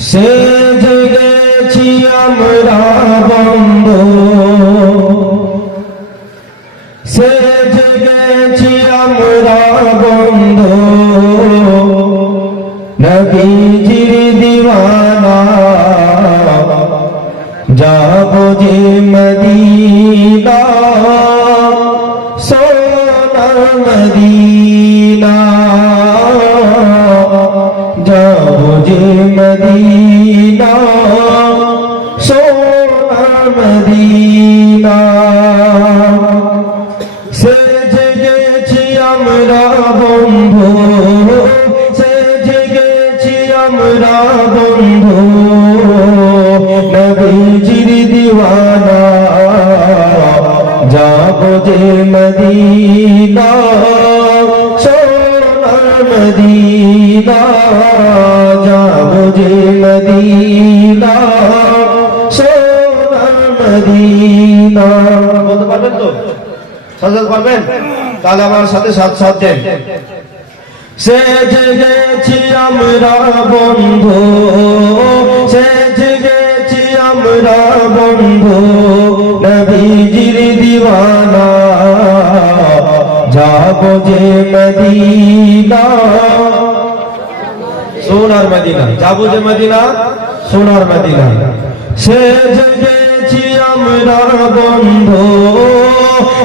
সে জেগেছি আমরা বন্ধু। সে জেগেছি আমরা বন্ধু। নবীজির দিওয়ানা, যাব যে মদিনা সোনার মদিনা যাব তো পারবেন তাহলে আমার সাথে সাথ সাথ দেন। সে জেগেছি আমরা বন্ধু আমরা বন্ধু দিওয়ানা। যাব যে মদিনা। সোনার মদিনা। যাব যে মদিনা, সোনার মদিনা। সে আমরা বন্ধু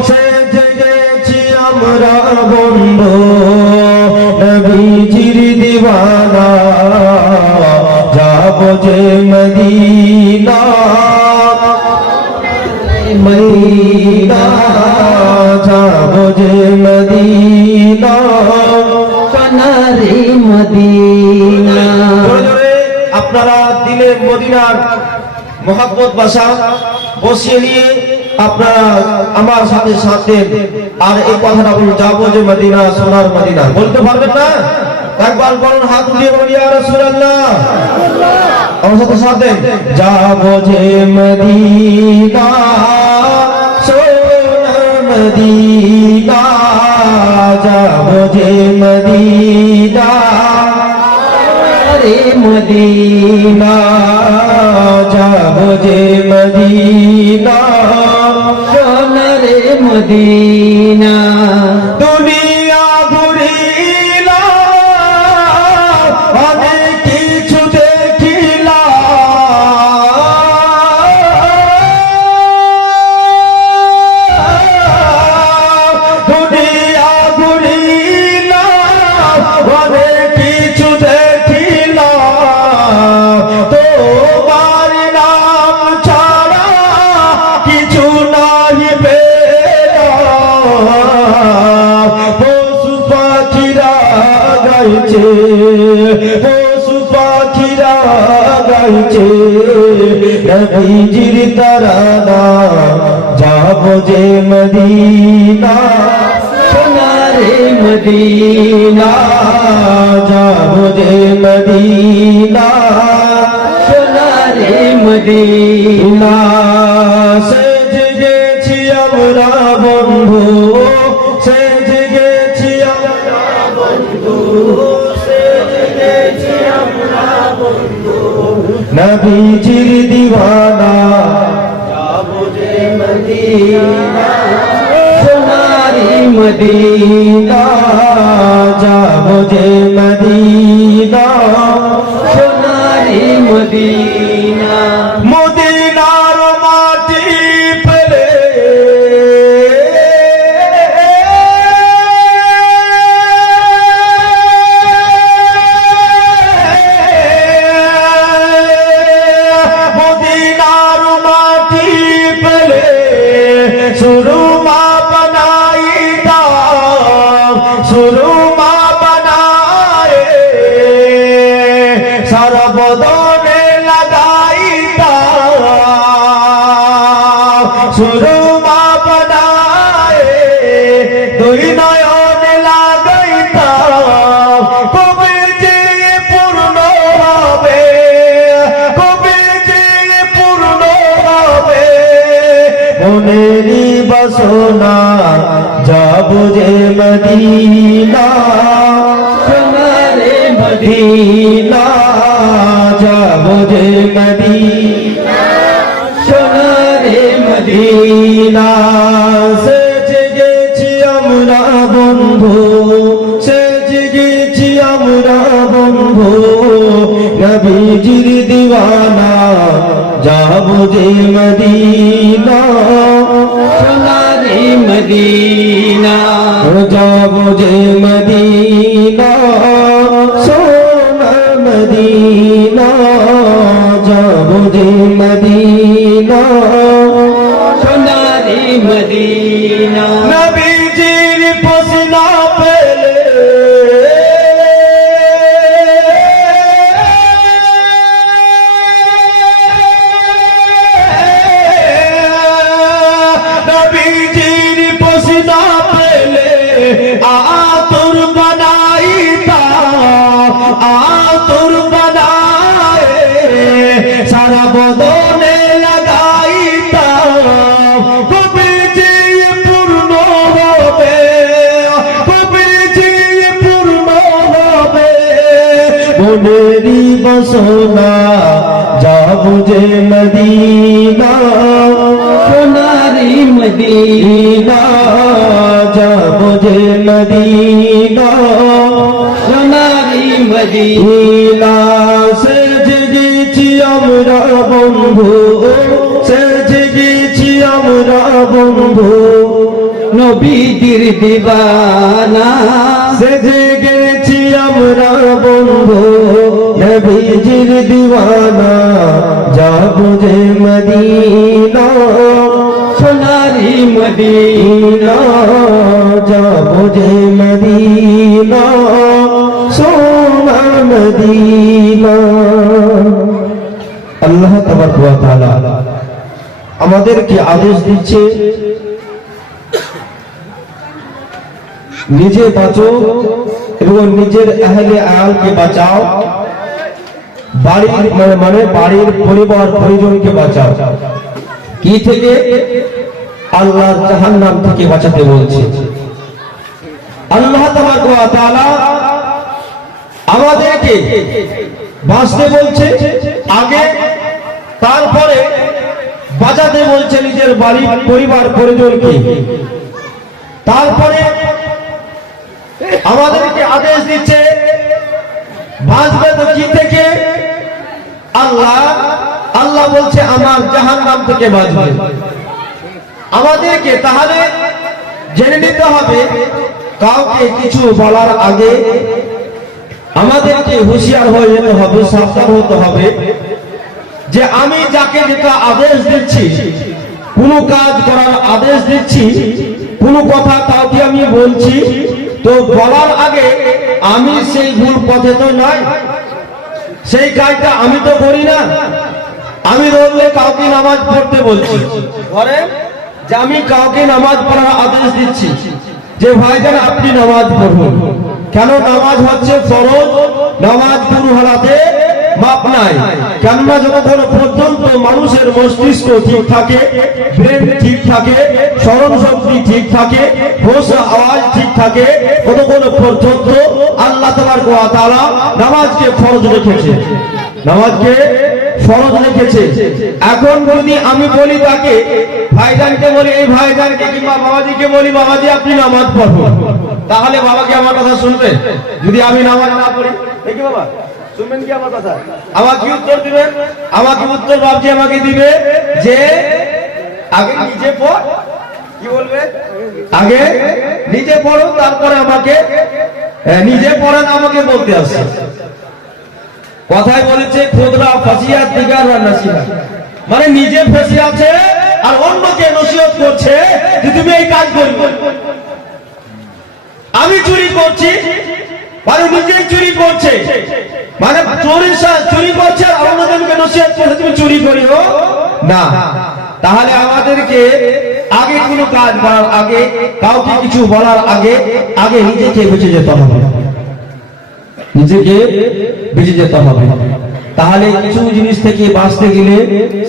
সে জেগেছি আমরা বন্ধু। নবীজির দিওয়ানা যাব যে মদিনা। মদিনা যাব যে মদিনা। সোনারি মদিনা। আপনারা দিলের মদিনার মহাব্বত বাসা। বসিয়ে নিয়ে আপনারা আমার সাথে সাথে আর এই কথাটা বলুন যাব যে মদিনা, সোনার মদিনা। বলতে পারবেন না? একবার বলুন, হাত উঠিয়ে বলি আর সুরাল্লাহ আমার সাথে সাথে যাব যে মদিনা মদিনা, যাব যে মদিনা। রে মদিনা যাব যে মদিনা। সোনারে মদিনা নবীজির তারানা যাব যে মদিনা। সোনারে মদিনা যাব যে মদিনা। সোনারে মদিনা নবীজির দিওয়ানা। যাবুজে মদিনা সোনারি মদিনা। যাবুজে মদিনা। সোনারি মদিনা। যাব যে মদিনা, সোনারে মদিনা যাব যে মদিনা, সোনারে মদিনা। সেজে গেছি আমরা বন্ধু সেজে গেছি আমরা বন্ধু, নবীজির দিওয়ানা যাব যে মদিনা। সোনারে মদিনা। যাব যে মদিনা সোনা মদিনা। যাব যে মদিনা সোনারে মদিনা। নবীজির বসনা যাব যে মদিনা, সোনারে মদিনা যাব যে মদিনা, সোনারে মদিনা। সেজে গেছি আমরা বন্ধু সেজে গেছি আমরা বন্ধু, নবীজির দিবানা। সেজে গেছি আমরা বন্ধু নবীজির দিওয়ানা, যাব যে মদিনা। সোনারে মদিনা, যাব যে মদিনা। সোনা মদিনা। আল্লাহ তাবারক ওয়া তাআলা আমাদেরকে আদেশ দিচ্ছে, নিজে বাঁচো এবং নিজের আহলে আয়ালকে বাঁচাও। বাড়ির মানে মানে বাড়ির পরিবার পরিজনকে বাঁচাও। কি থেকে? আল্লাহর জাহান্নাম থেকে বাঁচাতে বলছে। আল্লাহ আমাদেরকে বাঁচতে বলছে, আগে, তারপরে বাঁচাতে বলছে নিজের বাড়ি পরিবার পরিজনকে। তারপরে আমাদেরকে আদেশ দিচ্ছে, বাঁচবে তো কি থেকে? আল্লাহ আল্লাহ বলছে আমার জাহান্নাম থেকে বাঁচবে। আমাদেরকে তাহলে জেনে নিতে হবে, কাউকে কিছু বলার আগে আমাদেরকে হুঁশিয়ার হয়ে যেতে হবে, সাবধান হতে হবে যে আমি যাকে যেটা আদেশ দিচ্ছি, কোনো কাজ করার আদেশ দিচ্ছি, কোনো কথা কাউকে আমি বলছি, তো বলার আগে আমি সেই ভুল পথে তো নয়। সেই কাজটা আমি তো করি না। আমি ধরলে কাউকে নামাজ পড়তে বলছি। যে আমি কাউকে নামাজ পড়ার আদেশ দিচ্ছি, যে ভাইজান আপনি নামাজ পড়ুন। কেন নামাজ হচ্ছে ফরজ? নামাজ পুরু হারাতে মাপ নাই। কেননা যতক্ষণ পর্যন্ত মানুষের মস্তিষ্ক ঠিক থাকে ব্রেন ঠিক থাকে স্মরণ শক্তি ঠিক থাকে হোস আওয়াজ ঠিক থাকে, ততক্ষণ পর্যন্ত আল্লাহ তাবার তাআলা নামাজকে ফরজ রেখেছে। নামাজকে ফরজ রেখেছে। এখন যদি আমি বলি তাকে, ভাইজানকে বলি, এই ভাইজানকে কিংবা বাবাজিকে বলি, বাবাজি আপনি নামাজ পড়ুন। তাহলে বাবাকে আমার কথা শুনবে? যদি আমি নামাজ না পড়ি, দেখি বাবা। শুনবেন কি আমার কথা? আমার কি উত্তর দিবেন? আমাকে উত্তর বাবজি আমাকে দিবে যে আগে নিজে পড়। কি বলবে? আগে নিজে পড়ো তারপরে আমাকে নিজে পড়েন আমাকে বলতে আসছে। কথায় বলেছে খুদরা ফাঁসিয়া দিগার মানে নিজে ফেসে আছে আর অন্যকে নসিহত করছে যে তুমি এই কাজ করবে। আমি চুরি করছি মানে নিজেই চুরি করছে। মানে চুরি চুরি করছে আর অন্যজনকে নসিহত করছে তুমি চুরি করিও? না। তাহলে আমাদেরকে আগে কোনো কাজ করার আগে, কাউকে কিছু বলার আগে আগে নিজেকে বেঁচে যেতে হবে। নিজেকে বেঁচে যেতে হবে। তাহলে কিছু জিনিস থেকে বাঁচতে গেলে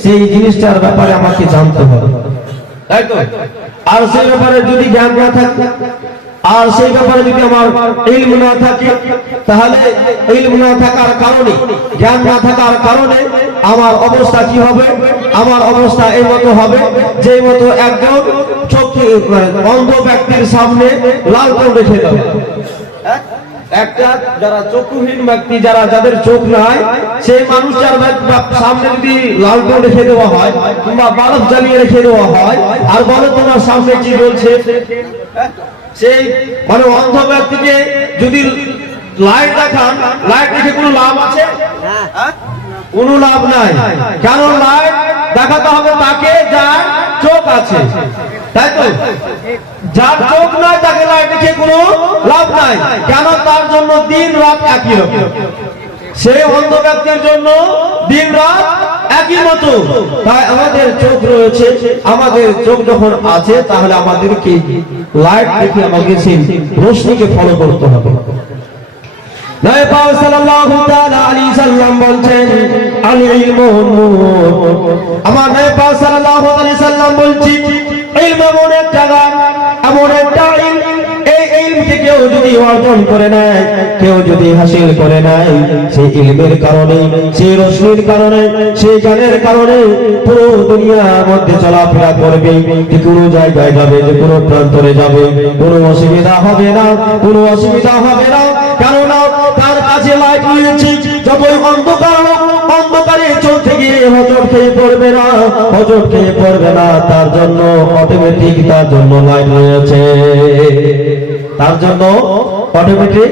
সেই জিনিসটার ব্যাপারে আমাকে জানতে হবে। তাই তো? আর সেই ব্যাপারে যদি জ্ঞান না থাকে আর সেই ব্যাপারে যদি আমার ইলম না থাকে, তাহলে ইলম না থাকার কারণে, জ্ঞান না থাকার কারণে আমার অবস্থা কি হবে? আমার অবস্থা এই মতো হবে যে মতো একজন চোখে অন্ধ ব্যক্তির সামনে লাল করে রেখে দেবে একটা যারা চক্ষুহীন ব্যক্তি, যারা যাদের চোখ নাই, সেই মানুষ যার ব্যা- সামনে যদি লাল করে রেখে দেওয়া হয়, কিংবা বালব জ্বালিয়ে রেখে দেওয়া হয়, আর বলো তোমার সামনে কি বলছে? সেই মানে অন্ধ ব্যক্তিকে যদি লাইট দেখান লাইট দেখে কোনো লাভ আছে? হ্যাঁ? কোনো লাভ নাই। কেন লাইট দেখাতে হবে তাকে যার চোখ আছে। তাই তো? যার চোখ নাই তাকে লাইট দেখে কোনো লাভ নাই। কেন? তার জন্য দিন রাত একই রকম। সেই অন্ধ ব্যক্তির জন্য দিন রাত একই মতো, তাই আমাদের চোখ রয়েছে, আমাদের চোখ যখন আছে, তাহলে আমাদেরকে লাইট দেখে আমাকে সেই রোশনিকে ফলো করতে হবে। পাও আমার নয় পাও সাল্লাল্লাহু আলাইহি সাল্লাম বলছি কেউ যদি অর্জন করে নেয়, কেউ যদি হাসিল করে নেয় সেই ইলমের কারণে সেই রশ্মির কারণে সেই জ্ঞানের কারণে পুরো দুনিয়ার মধ্যে চলাফেরা করবে। যে কোনো জায়গায় যাবে, যে কোনো প্রান্তরে যাবে, কোনো অসুবিধা হবে না, কোনো অসুবিধা হবে না। কেননা তার কাছে লাইট রয়েছে, যতই অন্ধকার পড়বে না তার জন্য অটোমেটিক তার জন্য লাইট রয়েছে। তার জন্য অটোমেটিক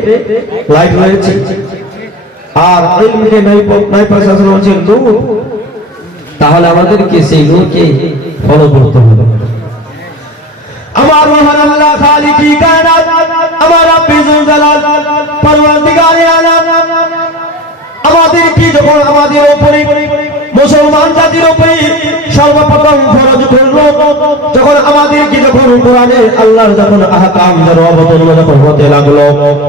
লাইট রয়েছে। আর ইলমকে নূর তাহলে আমাদেরকে সেই নূরকে ফলো করতে হবে। আমার মহান আল্লাহ খালিকি কায়নাত, আমার রব্বি জালাল পরওয়ারদিগারে আলাম। আমাদের কি যখন আমাদের উপরে মুসলমান জাতির উপরে সর্বপ্রথম ফরজ করল যখন আমাদের কি যখন কোরআনে আল্লাহর যখন আহকাম অবতীর্ণ যখন হতে লাগল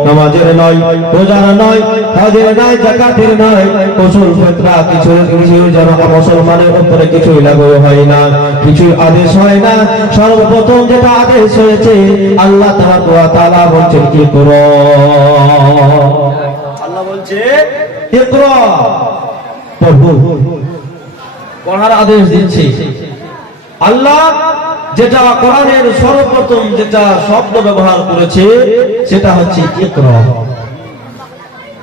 নামাজের নয় রোজার নয় হজের নয় জাকাতের নয় উসুল ফিতরা কিছু কিছু যেন মুসলমানের উপরে কিছুই লাগু হয় না কিছুই আদেশ হয় না। সর্বপ্রথম যেটা আদেশ হয়েছে আল্লাহ তাআলা বলছেন কি করো আল্লাহ বলছে পড়ো পড়ার আদেশ দিচ্ছে। আল্লাহ যেটা কোরআনের সর্বপ্রথম যেটা শব্দ ব্যবহার করেছে, সেটা হচ্ছে ইকরা।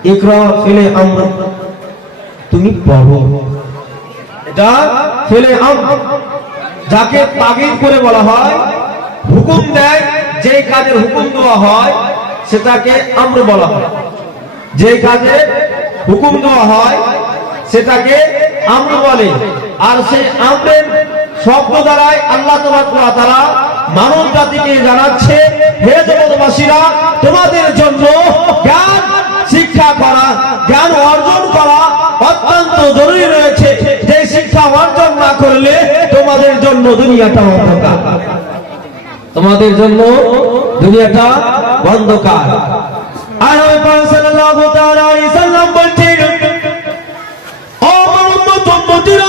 ইকরা ফেলে আমরা। তুমি পড়ো। এটা ফেলে আম যাকে তাগিদ করে বলা হয়, হুকুম দেয় যে কাজের হুকুম দেওয়া হয়, সেটাকে আমর বলা হয়। যে কাজে হুকুম দেওয়া হয়, সেটাকে আমর বলে। আর সেই আমরের শব্দ দ্বারাই আল্লাহ তোমার তারা মানব জাতিকে জানাচ্ছে, হে জগৎবাসীরা, তোমাদের জন্য জ্ঞান শিক্ষা করা, জ্ঞান অর্জন করা অত্যন্ত জরুরি রয়েছে। যে শিক্ষা অর্জন না করলে তোমাদের জন্য দুনিয়াটা অন্ধকার। তোমাদের জন্য দুনিয়াটা অন্ধকার। আর ওই পাক সাল্লাল্লাহু ও আমার উম্মত উম্মতিরা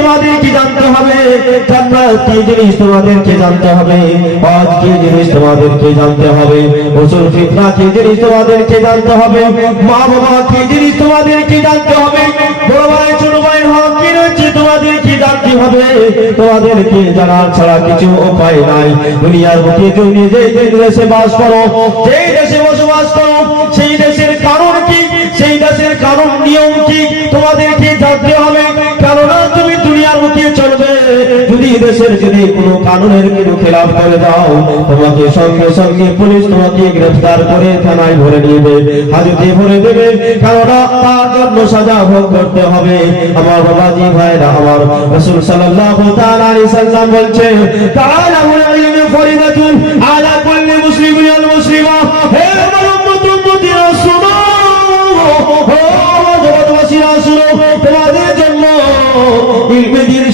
তোমাদের কি জানতে হবে। কি জিনিস তোমাদেরকে জানতে হবে। কি জিনিস তোমাদেরকে জানতে হবে। ফিতরা কি জিনিস তোমাদেরকে জানতে হবে। মা বাবা কি জিনিস তোমাদেরকে জানতে হবে। বড় ভাই, ছোট ভাই হক কি রয়েছে তোমাদের কি জানতে হবে। তোমাদেরকে জানার ছাড়া কিছু উপায় নাই। দুনিয়ার বুকে তুমি যে দেশে বাস করো, যেই দেশে বসবাস করো, সেই দেশের কারণ কি? সেই দেশের কারণ নিয়ম কি? তোমাদেরকে জানতে হবে। কেননা তুমি চলবে। যদি দেশের যদি কোনো কানুনের কোনো খেলাপ করে দাও তোমাকে সঙ্গে সঙ্গে পুলিশ তোমাকে গ্রেফতার করে থানায় ভরে নিবে। হাজতে ভরে দেবে, কেননা তার জন্য সাজা ভোগ করতে হবে। আমার বাবা বাবাজি ভাইরা, আমার রাসূল সাল্লাহ আলাইহি সাল্লাম বলছে ইলমি ফরিদাতুন আলা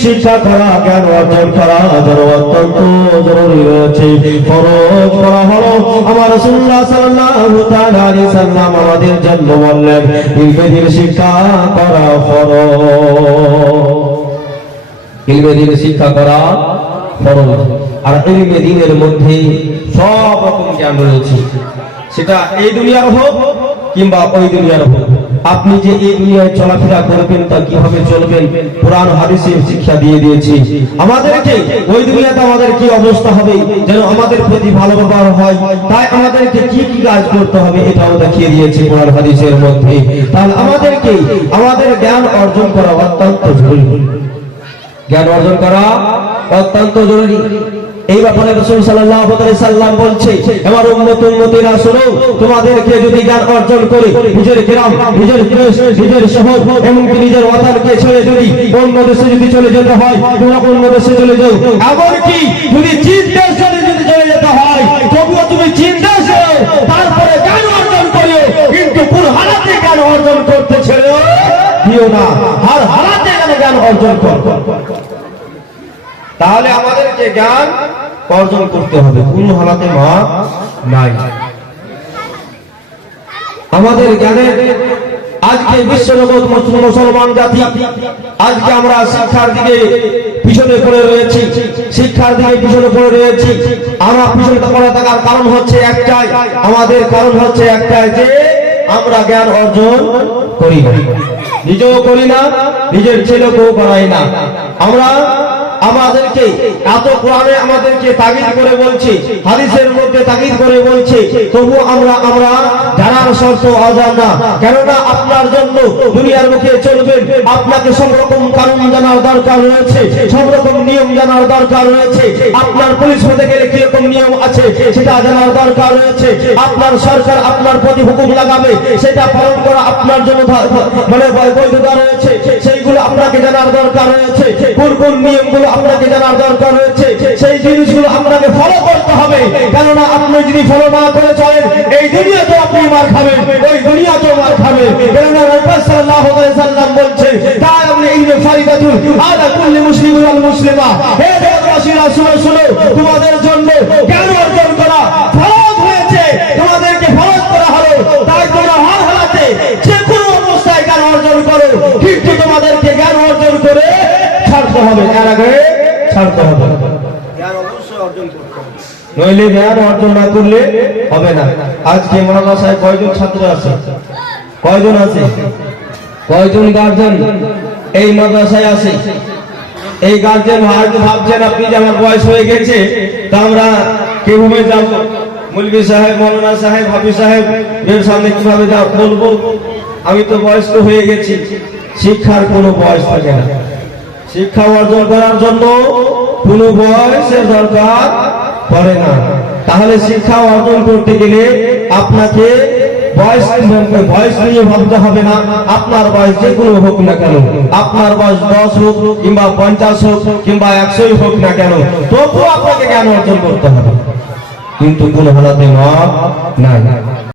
শিক্ষা করা জ্ঞান অর্জন করা যেন অত্যন্ত জরুরি রয়েছে। ফরজ করা হলো আমার রাসূলুল্লাহ সাল্লাল্লাহু তাআলা আলাইহি সাল্লাম আমাদের জন্য বললেন। ইলমের শিক্ষা করা ফরজ। ইলমে শিক্ষা করা ফরজ। আর ইলমে দিনের মধ্যে সব রকম জ্ঞান রয়েছে। সেটা এই দুনিয়ার হোক কিংবা ওই দুনিয়ার হোক। আপনি যে এই দুনিয়ায় চলাফেরা করবেন তা কীভাবে চলবেন? কোরআন হাদিসের শিক্ষা দিয়ে দিয়েছি। আমাদেরকে ওই দুনিয়াতে আমাদের কি অবস্থা হবে? যেন আমাদের প্রতি ভালো ব্যবহার হয়। তাই আমাদেরকে কি কি কাজ করতে হবে এটাও দেখিয়ে দিয়েছে কোরআন হাদিসের মধ্যে। তাহলে আমাদেরকে আমাদের জ্ঞান অর্জন করা অত্যন্ত জরুরি। জ্ঞান অর্জন করা অত্যন্ত জরুরি। এই ব্যাপারে রসুল আলাইহি সাল্লাম বলছে, আমার উম্মত, উম্মতিরা, শুনো, তোমাদেরকে যদি জ্ঞান অর্জন করে নিজের গ্রাম নিজের দেশ নিজের শহর এমনকি নিজের ওয়াতানকে ছেড়ে যদি অন্য দেশে যদি চলে যেতে হয় তোমরা অন্য দেশে চলে যাও। এমনকি যদি চীন দেশ যদি চলে যেতে হয়, তবুও তুমি চীন দেশে তারপরে জ্ঞান অর্জন করিও। কিন্তু কোন হালাতে জ্ঞান অর্জন করতে ছেড়ে দিও না। আর যেন জ্ঞান অর্জন কর। তাহলে আমাদেরকে জ্ঞান অর্জন করতে হবে। কোন হালাতে মা নাই। আমাদের জ্ঞানের আজকে বিশ্বজগৎ মুসলিম মুসলমান জাতি, আজকে আমরা শিক্ষার দিকে পিছনে পড়ে রয়েছি। শিক্ষার দিকে পিছনে পড়ে রয়েছি। আমরা পিছনে পড়ে থাকার কারণ হচ্ছে একটাই। আমাদের কারণ হচ্ছে একটাই যে আমরা জ্ঞান অর্জন করি নিজেও করি না, নিজের ছেলেকেও করাই না। আমরা আমাদেরকে এত কোরআনে আমাদেরকে তাগিদ করে বলছে, হাদিসের মধ্যে তাগিদ করে বলছে তবু আমরা আমরা জানার শর্ত অজান না। কেননা আপনার জন্য দুনিয়ার মুখে চলবেন, আপনাকে সব রকম কানুন জানার দরকার রয়েছে, সব রকম নিয়ম জানার দরকার রয়েছে, আপনার পুলিশ হতে গেলে কীরকম নিয়ম আছে সেটা জানার দরকার রয়েছে, আপনার সরকার আপনার প্রতি হুকুম লাগাবে, সেটা পালন করা আপনার জন্য মানে বৈধতা রয়েছে, সেইগুলো আপনাকে জানার দরকার রয়েছে, কোন কোন নিয়মগুলো আপনাকে জানার দরকার রয়েছে। সেই জিনিসগুলো আপনাকে ফলো করতে হবে। কেননা আপনি যদি ফলো না করে চলেন, এই দুনিয়াতে আপনি মার খাবেন, ওই দুনিয়াতেও মার খাবেন। কেননা রাসূল সাল্লাল্লাহু আলাইহি সাল্লাম বলছে তাই আপনি ফারিদাতুল কুল্লি মুসলিমিন ওয়াল মুসলিমা। হে দেশবাসীরা শুনো শুনো, তোমাদের জন্য জ্ঞান অর্জন করা ফরজ হয়েছে, তোমাদেরকে ফরজ করা হলো। তাই তোমরা হর হালাতে যে কোনো অবস্থায় জ্ঞান অর্জন করো? কিন্তু তোমাদেরকে জ্ঞান অর্জন করে ছাড়তে হবে এর আগে? ছাড়তে হবে। নইলে জ্ঞান অর্জন না করলে হবে না। আজকে মাদ্রাসায় কয়জন ছাত্র আছে? কয়জন আছে? কয়জন গার্জেন এই মাদ্রাসায় আছে? এই গার্জেন হয়তো ভাবছেন আপনি যে আমার বয়স হয়ে গেছে তা আমরা কীভাবে যাব? মুলবি সাহেব মৌলানা সাহেব হাফি সাহেব এর সামনে কীভাবে যা বলব? আমি তো বয়স্ক হয়ে গেছি। শিক্ষার কোনো বয়স থাকে না। শিক্ষা অর্জন করার জন্য কোনো বয়সের দরকার পড়ে না। তাহলে শিক্ষা অর্জন করতে গেলে আপনাকে বয়স বয়স নিয়ে ভাবতে হবে না। আপনার বয়স যে কোনো হোক না কেন, আপনার বয়স দশ হোক কিংবা পঞ্চাশ হোক কিংবা একশোই হোক না কেন, তবুও আপনাকে জ্ঞান অর্জন করতে হবে। কিন্তু কোন হালাতে না নাই